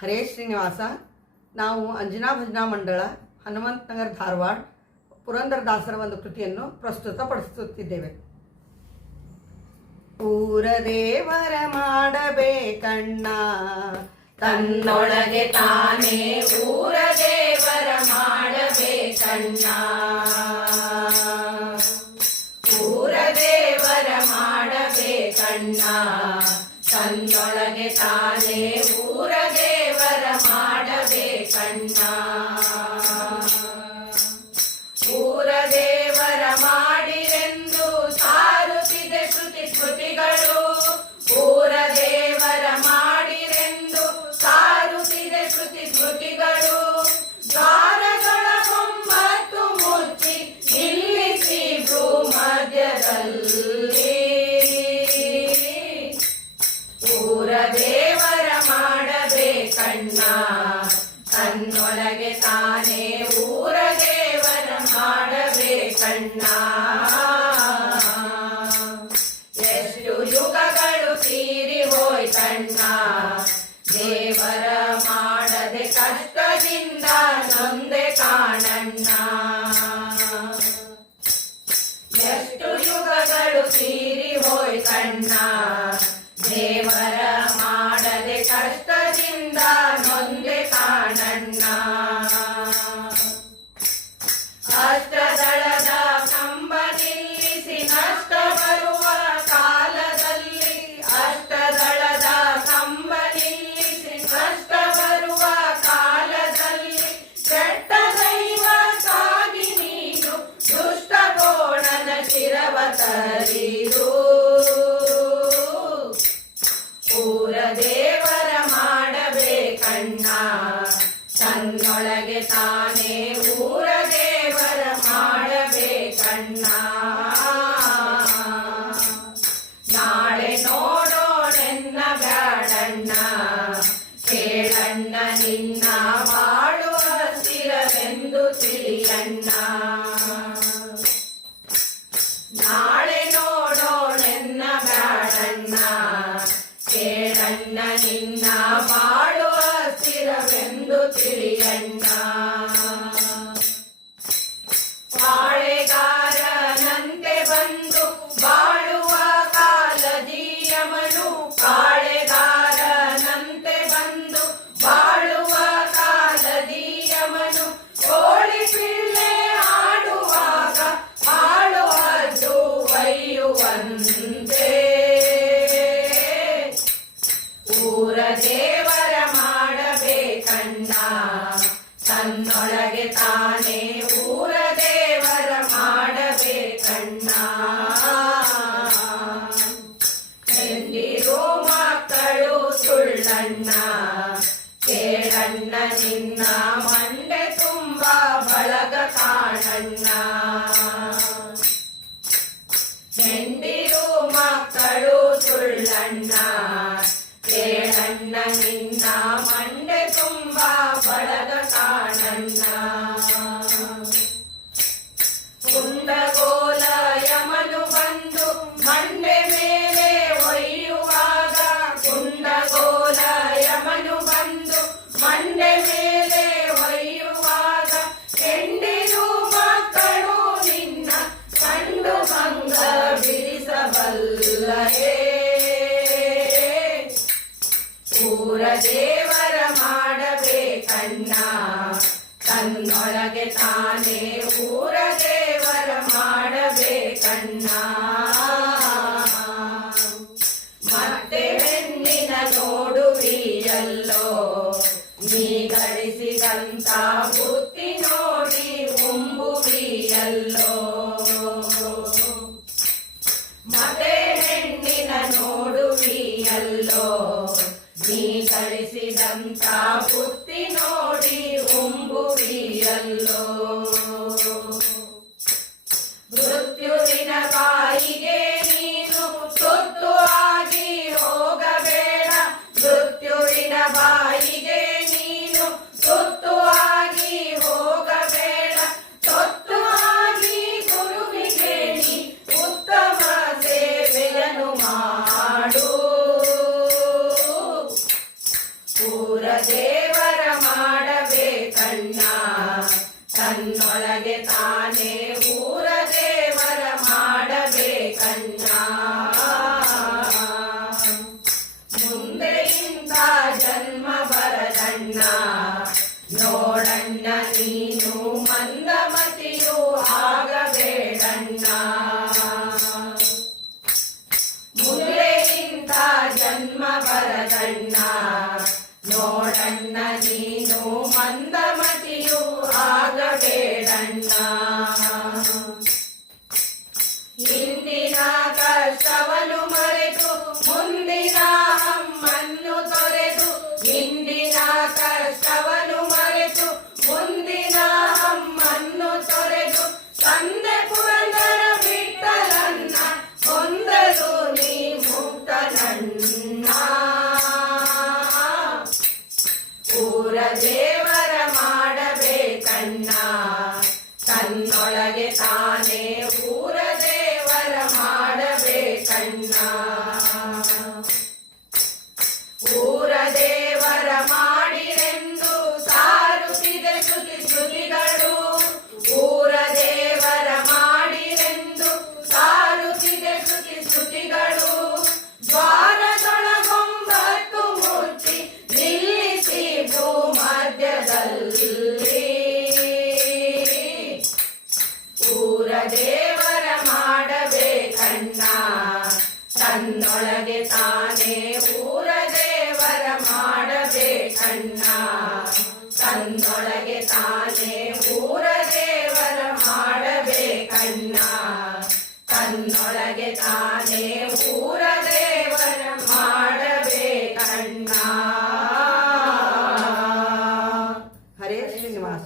ಹರೇ ಶ್ರೀನಿವಾಸ. ನಾವು ಅಂಜನಾ ಭಜನಾ ಮಂಡಳ, ಹನುಮಂತನಗರ, ಧಾರವಾಡ, ಪುರಂದರದಾಸರ ಒಂದು ಕೃತಿಯನ್ನು ಪ್ರಸ್ತುತಪಡಿಸುತ್ತಿದ್ದೇವೆ. ಊರದೇವರ ಮಾಡಬೇಕಣ್ಣ, ತನ್ನೊಳಗೆ ತಾನೇ ಊರದೇವರ ಮಾಡಬೇಕಣ್ಣ. ಊರದೇವರ ಮಾಡಬೇಕಣ್ಣ, ತನ್ನೊಳಗೆ ತಾನೇ ಊರದೇವರ ಮಾಡಬೇಕಣ್ಣ. ಊರದೇವರ ಮಾಡಿರೆಂದು ಸಾರುತ್ತಿದೆ ಶ್ರುತಿ ಸ್ಮೃತಿಗಳು. ಊರದೇವರ ಮಾಡಿರೆಂದು ಸಾರುತ್ತಿದೆ ಶ್ರುತಿ ಸ್ಮೃತಿಗಳು. ದ್ವಾರದೊಳಗೊಂಬತ್ತು ಮುಚ್ಚಿ ನಿಲ್ಲಿಸಿ ಭೂಮಧ್ಯದಲ್ಲಿ ಊರದೇವರ ಮಾಡಬೇಕಣ್ಣ, ತನ್ನೊಳಗೆ ತಾನೇ ಊರದೇವರ ಮಾಡಬೇಕಣ್ಣ. ಎಷ್ಟು ಯುಗಗಳು ತೀರಿ ಹೋಯ್ತಣ್ಣ, ದೇವರ ಮಾಡದೆ ಕಷ್ಟದಿಂದ ನೊಂದೆ ಕಾಣಣ್ಣ. ಎಷ್ಟು ಯುಗಗಳು ತೀರಿ ಹೋಯ್ತಣ್ಣ, ದೇವರ ಮಾಡದೆ ಕಷ್ಟದಿಂದ ನೊಂದೆ ಕಾಣಣ್ಣ. ಅಷ್ಟದಳದ ಕಂಬ ನಿಲ್ಲಿಸಿ ನಷ್ಟ ಬರುವ ಕಾಲದಲ್ಲಿ, ಅಷ್ಟದಳದ ಕಂಬ ನಿಲ್ಲಿಸಿ ನಷ್ಟ ಬರುವ ಕಾಲದಲ್ಲಿ, ಕೆಟ್ಟ ದೈವಕ್ಕಾಗಿ ನೀನು ದುಷ್ಟ ಗೋಣನ ಶಿರವ ತರಿದು ಊರದೇವರ ಮಾಡಬೇಕಣ್ಣ, ತನ್ನೊಳಗೆ ತಾನೇ ಊರದೇವರ ಮಾಡಬೇಕಣ್ಣ. ನಾಳೆ ನೋಡೋಣೆನ್ನ ಬ್ಯಾಡಣ್ಣ, ಕೇಳಣ್ಣ ನಿನ್ನ ಮಾಡುವ ಸ್ಥಿರವೆಂದು ತಿಳಿಯಣ್ಣ. ನಾಳೆ ನೋಡೋಣೆನ್ನ ಬ್ಯಾಡಣ್ಣ, ಕೇಳಣ್ಣ ನಿನ್ನ ಮಾಡುವ ಸ್ಥಿರವೆಂದು ತಿಳಿಯಣ್ಣ. ಬಾಳೆಗಾರನಂತೆ ಬಂದು ಬಾಳುವ ಕಾಲದೀಯಮನು, ಬಾಳೆಗಾರನಂತೆ ಬಂದು ಬಾಳುವ ಕಾಲದೀಯಮನು, ಕೋಳಿ ಪಿಳ್ಳೆ ಆಡುವಾಗ ಆಳುವುದು ಒಯ್ಯುವಂತೆ ಊರದೇವರ ಮಾಡಬೇಕಣ್ಣ, ತನ್ನೊಳಗೆ ತಾನೇ ಊರದೇವರ ಮಾಡಬೇಕಣ್ಣ. ಎಂದಿರೋ ಮಕ್ಕಳು ಸುಳ್ಳಣ್ಣ, ಕೇಳಣ್ಣ ನಿನ್ನ ಮಂಡೆ ತುಂಬ ಬಳಗ ಕಾಣಣ್ಣ. ಎಂದಿರೋ ಮಕ್ಕಳು ಸುಳ್ಳಣ್ಣ, ಕೇಳಣ್ಣ ನಿನ್ನ ಮಂಡೆ ತುಂಬ ಬಳಗ ಕಾಣಣ್ಣ. ಕುಂಡಗೋಲ ಯಮನು ಬಂದು ಮಂಡೆ ಮೇಲೆ ಒಯ್ಯುವಾಗ, ಕುಂಡಗೋಲ ಯಮನು ಬಂದು ಮಂಡೆ ಮೇಲೆ ಒಯ್ಯುವಾಗ, ಹೆಂಡಿರು ಮಕ್ಕಳು ನಿನ್ನ ಕಂಡು ಭಂಗ ಬಿಡಿಸಬಲ್ಲರೇ ಊರದೇವರ ಮಾಡಬೇಕಣ್ಣ, ತನ್ನೊಳಗೆ ತಾನೇ ಊರದೇವರ ಮಾಡಬೇಕಣ್ಣ. ಮತ್ತೆ ಹೆಣ್ಣಿನ ನೋಡುವಿಯಲ್ಲೋ, ನೀ ಗಳಿಸಿದಂತ ಬುದ್ಧಿ ನೋಡಿ ಉಂಬುವಿಯಲ್ಲೋ. ಮತ್ತೆ ಹೆಣ್ಣಿನ ನೋಡುವಿಯಲ್ಲೋ, ನೀ ಗಳಿಸಿದಂತ ಬುದ್ಧಿ ನೋಡಿ ಉಂಬುವಿಯಲ್ಲೋ. ಮೃತ್ಯುವಿನ ಬಾಯಿಗೆ ನೀನು ತುತ್ತು ಆಗಿ ಹೋಗಬೇಡ, ಮೃತ್ಯುವಿನ ಬಾಯಿಗೆ ನೀನು ತುತ್ತು ಆಗಿ ಹೋಗಬೇಡ. ತೊತ್ತು ಆಗಿ ಗುರುವಿಗೆ ನೀ ಉತ್ತಮ ಸೇವೆಯನ್ನು ಮಾಡು. ಊರದೇ ಮುಂದೆ ಇಂಥ ಜನ್ಮ ಬರದಣ್ಣ ನೋಡಣ್ಣ ನೀನು ಮಂದಮತಿಯೂ ಆಗಬೇಡಣ್ಣ ಮುಂದೆ ಇಂಥ ಜನ್ಮ ಬರದಣ್ಣ ನೋಡಣ್ಣ ನೀನು ಮಂದಮತಿಯೂ ಆಗಬೇಡಣ್ಣ ಹಿಂದಿನ ಕಷ್ಟವನ್ನು ಮರೆತು ಮುಂದಿನ ಹಮ್ಮನ್ನು ತೊರೆದು ಹಿಂದಿನ ಕಷ್ಟವನ್ನು ಮರೆತು ಮುಂದಿನ ಹಮ್ಮನ್ನು ತೊರೆದು ತಂದೆ ಪುರಂದರ ವಿಠಲನ್ನ ಹೊಂದಲು ನೀ ಮುಕ್ತನಣ್ಣ ಊರ ದೇವರ ಮಾಡಬೇಕಣ್ಣ ತನ್ನೊಳಗೆ ತಾನೇ ಊರ ದೇವರ ಮಾಡಬೇಕಣ್ಣ ಊರ ದೇವರ ಮಾಡಿರೆಂದು ಸಾರುತ್ತಿದೆ ಶ್ರುತಿಗಳು ಊರ ದೇವರ ಮಾಡಿರೆಂದು ಸಾರುತ್ತಿದೆ ಶ್ರುತಿಗಳು ದ್ವಾರದೊಳಗೊಂಬತ್ತು ಮುಚ್ಚಿ ನಿಲ್ಲಿಸಿ ಭೂಮಧ್ಯದಲ್ಲಿ ಊರ ದೇವರ ಮಾಡಬೇಕಣ್ಣ ತನ್ನೊಳಗೆ ತಾನೇ ಊರ ದೇವರ ಮಾಡಬೇಕಣ್ಣ ತನ್ನೊಳಗೆ ತಾನೇ ಊರ ದೇವರ ಮಾಡಬೇಕಣ್ಣ ತನ್ನೊಳಗೆ ತಾನೇ ಊರ ದೇವರ ಮಾಡಬೇಕಣ್ಣ ಹರೇ ಶ್ರೀನಿವಾಸ.